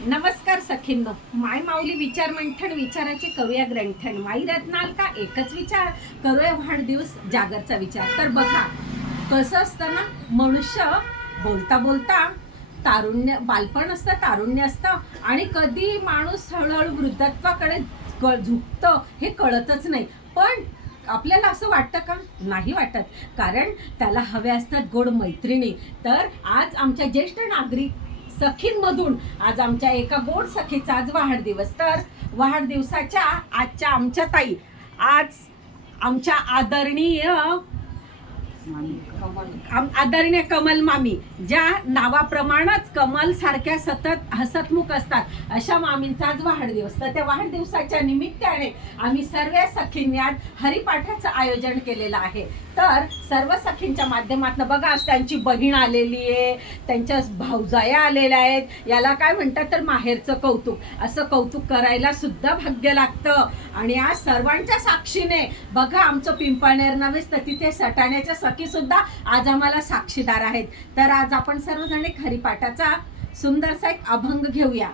नमस्कार सखींनो. माय माऊली विचार मंथन विचाराचे करूया ग्रंथन. माई रत्नाल का एकच विचार? करूया वाढदिवस जागरचा विचार. तर बघा कसं असतं ना मनुष्य बोलता बोलता तारुण्य बालपण असतं तारुण्य असतं. आणि कधी माणूस हळूहळू वृद्धत्वाकडे क झुकतं हे कळतच नाही. पण आपल्याला असं वाटतं का? नाही वाटत. कारण त्याला हव्या असतात गोड मैत्रिणी. तर आज आमच्या ज्येष्ठ नागरिक सखींमधून. आज आमच्या एका गोड सखीचा आज वाढदिवस तर वाढदिवसाच्या आजच्या आमच्या ताई आज आमच्या आदरणीय आदरणीय कमल मामी ज्या नावाप्रमाणेच कमल सारख्या सतत हसतमुख असतात अशा मामींचा आज वाढदिवस. तर त्या वाढदिवसाच्या निमित्ताने आम्ही सर्व सखींनी आज हरिपाठाचं आयोजन केलेलं आहे. तर सर्व सखींच्या माध्यमातून बघा आज त्यांची बहीण आलेली आहे त्यांच्या भाऊजाया आलेल्या आहेत. याला काय म्हणतात तर माहेरचं कौतुक. असं कौतुक करायला सुद्धा भाग्य लागतं. आणि आज सर्वांच्या साक्षीने बघा आमचं पिंपळनेर नव्हेच तर तिथे सटाण्याच्या सखी सुद्धा आज आम्हाला साक्षीदार आहेत. तर आज आपण सर्वजण एक हरिपाठाचा सुंदरसा एक अभंग घेऊया.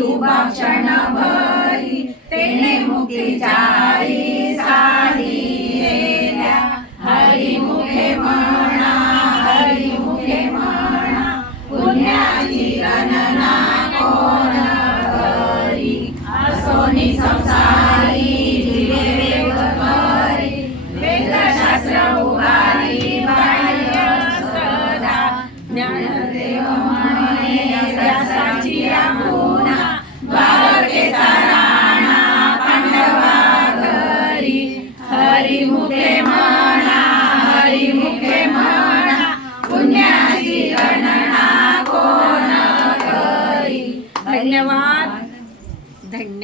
उभा तेने हरिमुखे म्हणा हरिमुखे म्हणा पुण्याची गणना कोण करी? धन्यवाद. धन्यवाद